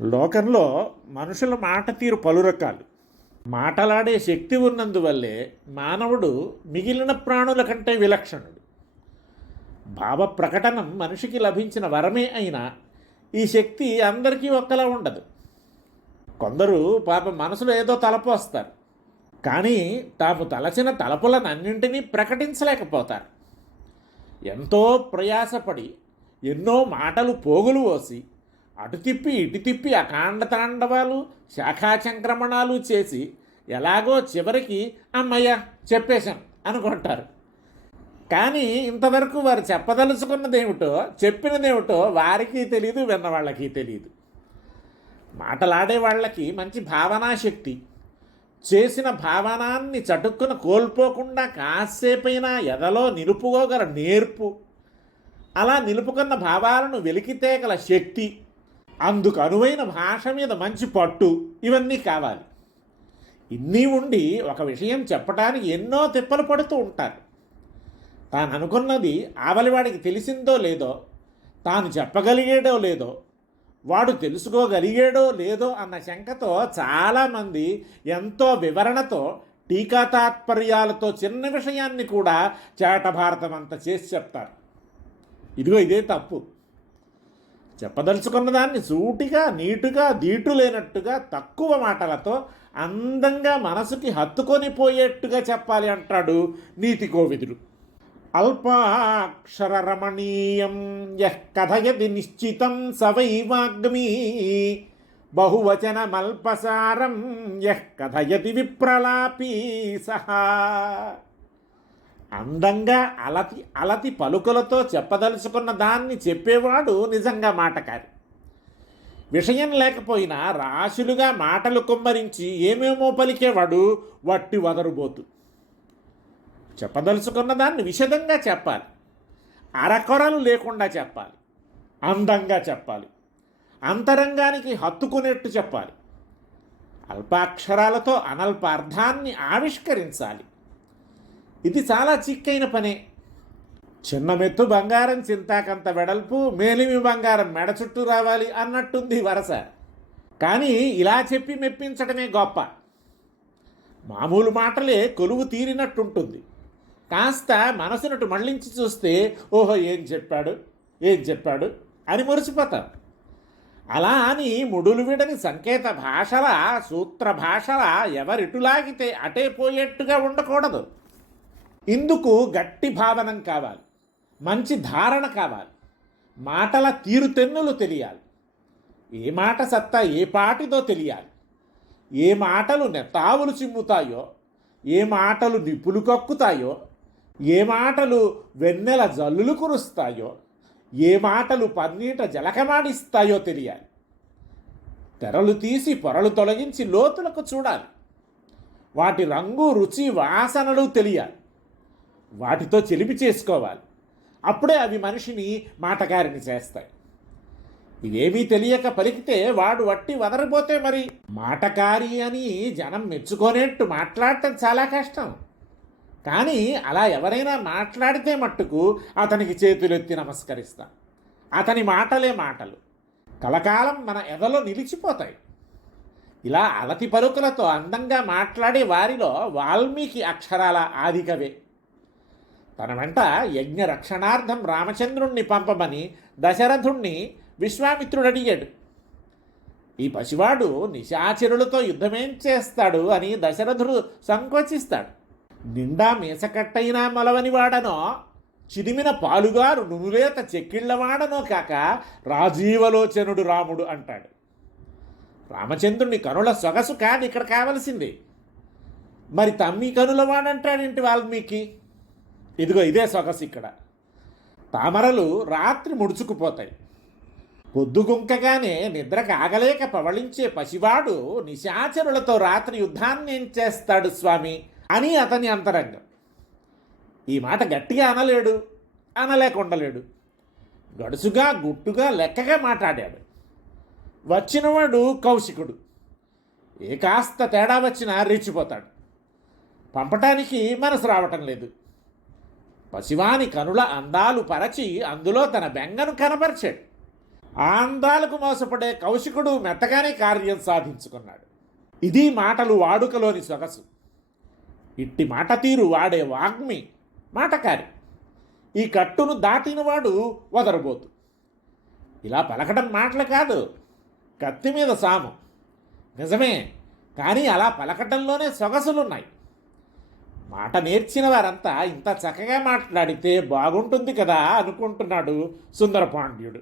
లోకంలో మనుషుల మాట తీరు పలు రకాలు. మాటలాడే శక్తి ఉన్నందువల్లే మానవుడు మిగిలిన ప్రాణుల కంటే విలక్షణుడు. భావ ప్రకటనం మనిషికి లభించిన వరమే అయినా ఈ శక్తి అందరికీ ఒక్కలా ఉండదు. కొందరు పాప మనసులో ఏదో తలపోస్తారు కానీ తాము తలచిన తలపులనన్నింటినీ ప్రకటించలేకపోతారు. ఎంతో ప్రయాసపడి ఎన్నో మాటలు పోగులు పోసి అటు తిప్పి ఇటు తిప్పి అకాండ తాండవాలు శాఖాచంక్రమణాలు చేసి ఎలాగో చివరికి అమ్మయ్య చెప్పేశాం అనుకుంటారు. కానీ ఇంతవరకు వారు చెప్పదలుచుకున్నదేమిటో చెప్పినదేమిటో వారికి తెలియదు విన్నవాళ్ళకి తెలియదు మాటలాడే వాళ్ళకి మంచి భావనా శక్తి. చేసిన భావనాన్ని చటుక్కున కోల్పోకుండా కాసేపైనా ఎదలో నిలుపుకోగల నేర్పు. అలా నిలుపుకున్న భావాలను వెలికితే గల శక్తి. అందుకు అనువైన భాష మీద మంచి పట్టు ఇవన్నీ కావాలి. ఇన్ని ఉండి ఒక విషయం చెప్పడానికి ఎన్నో తిప్పలు పడుతూ ఉంటారు. తాను అనుకున్నది ఆవలివాడికి తెలిసిందో లేదో తాను చెప్పగలిగేడో లేదో వాడు తెలుసుకోగలిగాడో లేదో అన్న శంకతో చాలామంది ఎంతో వివరణతో టీకా తాత్పర్యాలతో చిన్న విషయాన్ని కూడా చేట భారతం అంత చేసి చెప్తారు. ఇదిగో ఇదే తప్పు. చెప్పదలుచుకున్న దాన్ని సూటిగా నీటుగా దీటు లేనట్టుగా తక్కువ మాటలతో అందంగా మనసుకి హత్తుకొని పోయేట్టుగా చెప్పాలి అంటాడు నీతి కోవిదుడు. అల్పాక్షర రమణీయం యః కథయతి నిశ్చితం సవైవాగ్మీ బహువచనమల్పసారం యః కథయతి విప్రలాపీ సహా అందంగా అలతి అలతి పలుకులతో చెప్పదలుచుకున్న దాన్ని చెప్పేవాడు నిజంగా మాటకారి. విషయం లేకపోయినా రాశులుగా మాటలు కుమ్మరించి ఏమేమో పలికేవాడు వట్టి వదరుబోతు. చెప్పదలుచుకున్న దాన్ని విషదంగా చెప్పాలి. అరకొరలు లేకుండా చెప్పాలి. అందంగా చెప్పాలి. అంతరంగానికి హత్తుకునేట్టు చెప్పాలి. అల్పాక్షరాలతో అనల్ప అర్థాన్ని ఆవిష్కరించాలి. ఇది చాలా చిక్కైన పనే. చిన్న మెత్తు బంగారం చింతాకంత వెడల్పు మేలిమి బంగారం మెడ చుట్టూ రావాలి అన్నట్టుంది వరస. కానీ ఇలా చెప్పి మెప్పించడమే గొప్ప. మామూలు మాటలే కొలువు తీరినట్టుంటుంది. కాస్త మనసునటు మళ్ళించి చూస్తే ఓహో ఏం చెప్పాడు? ఏం చెప్పాడు? అని మురిసిపోతాం. అలా అని ముడులు విడని సంకేత భాషల సూత్ర భాషల ఎవరిటులాగితే అటే పోయేట్టుగా ఉండకూడదు. ఇందుకు గట్టి భావనం కావాలి. మంచి ధారణ కావాలి. మాటల తీరుతెన్నులు తెలియాలి. ఏ మాట సత్తా ఏ పాటిదో తెలియాలి. ఏ మాటలు నెత్తావులు చిమ్ముతాయో ఏ మాటలు నిప్పులు కక్కుతాయో ఏ మాటలు వెన్నెల జల్లులు కురుస్తాయో ఏ మాటలు పన్నీట జలకమాడిస్తాయో తెలియాలి. తెరలు తీసి పొరలు తొలగించి లోతులకు చూడాలి. వాటి రంగు రుచి వాసనలు తెలియాలి. వాటితో చెలిపి చేసుకోవాలి. అప్పుడే అవి మనిషిని మాటగారిని చేస్తాయి. ఇవేమీ తెలియక పలికితే వాడు వట్టి వదరిపోతే మరి మాటకారి అని జనం మెచ్చుకోనేట్టు మాట్లాడటం చాలా కష్టం. కానీ అలా ఎవరైనా మాట్లాడితే మట్టుకు అతనికి చేతులెత్తి నమస్కరిస్తాం. అతని మాటలే మాటలు. కలకాలం మన ఎదలో నిలిచిపోతాయి. ఇలా అలతి పలుకులతో అందంగా మాట్లాడే వారిలో వాల్మీకి అక్షరాల ఆదికవే తన వెంట యజ్ఞ రక్షణార్థం రామచంద్రుణ్ణి పంపమని దశరథుణ్ణి విశ్వామిత్రుడు అడిగాడు ఈ పసివాడు నిశాచరులతో యుద్ధమేం చేస్తాడు అని దశరథుడు సంకోచిస్తాడు. నిండా మీసకట్టైనా మలవని వాడనో చిదిమిన పాలుగారు నునులేత చెక్కిళ్ళవాడనో కాక రాజీవలోచనుడు రాముడు అంటాడు. రామచంద్రుని కనుల సొగసు కాదు ఇక్కడ కావలసింది. మరి తమ్మి కనుల వాడంటాడేంటి వాల్మీకి? ఇదిగో ఇదే సొగసు ఇక్కడ. తామరలు రాత్రి ముడుచుకుపోతాయి. పొద్దుగుంకగానే నిద్ర కాగలేక పవళించే పసివాడు నిశాచరులతో రాత్రి యుద్ధాన్ని ఏం చేస్తాడు స్వామి? అని అతని అంతరంగం. ఈ మాట గట్టిగా అనలేడు అనలేకుండలేడు. గడుసుగా గుట్టుగా లెక్కగా మాట్లాడాడు. వచ్చినవాడు కౌశికుడు. ఏ కాస్త తేడా వచ్చినా రెచ్చిపోతాడు. పంపటానికి మనసు రావటం లేదు. పసివాని కనుల అందాలు పరచి అందులో తన బెంగను కనపరిచాడు. ఆందాలకు మోసపడే కౌశికుడు మెత్తగానే కార్యం సాధించుకున్నాడు. ఇది మాటలు వాడుకలోని సొగసు. ఇట్టి మాట తీరు వాడే వాగ్మి మాటకారి. ఈ కట్టును దాటినవాడు వదరబోతు. ఇలా పలకడం మాటలు కాదు కత్తి మీద సాము. నిజమే కానీ అలా పలకటంలోనే సొగసులున్నాయి. మాట నేర్చిన వారంతా ఇంత చక్కగా మాట్లాడితే బాగుంటుంది కదా అనుకుంటున్నాడు సుందరపాండ్యుడు.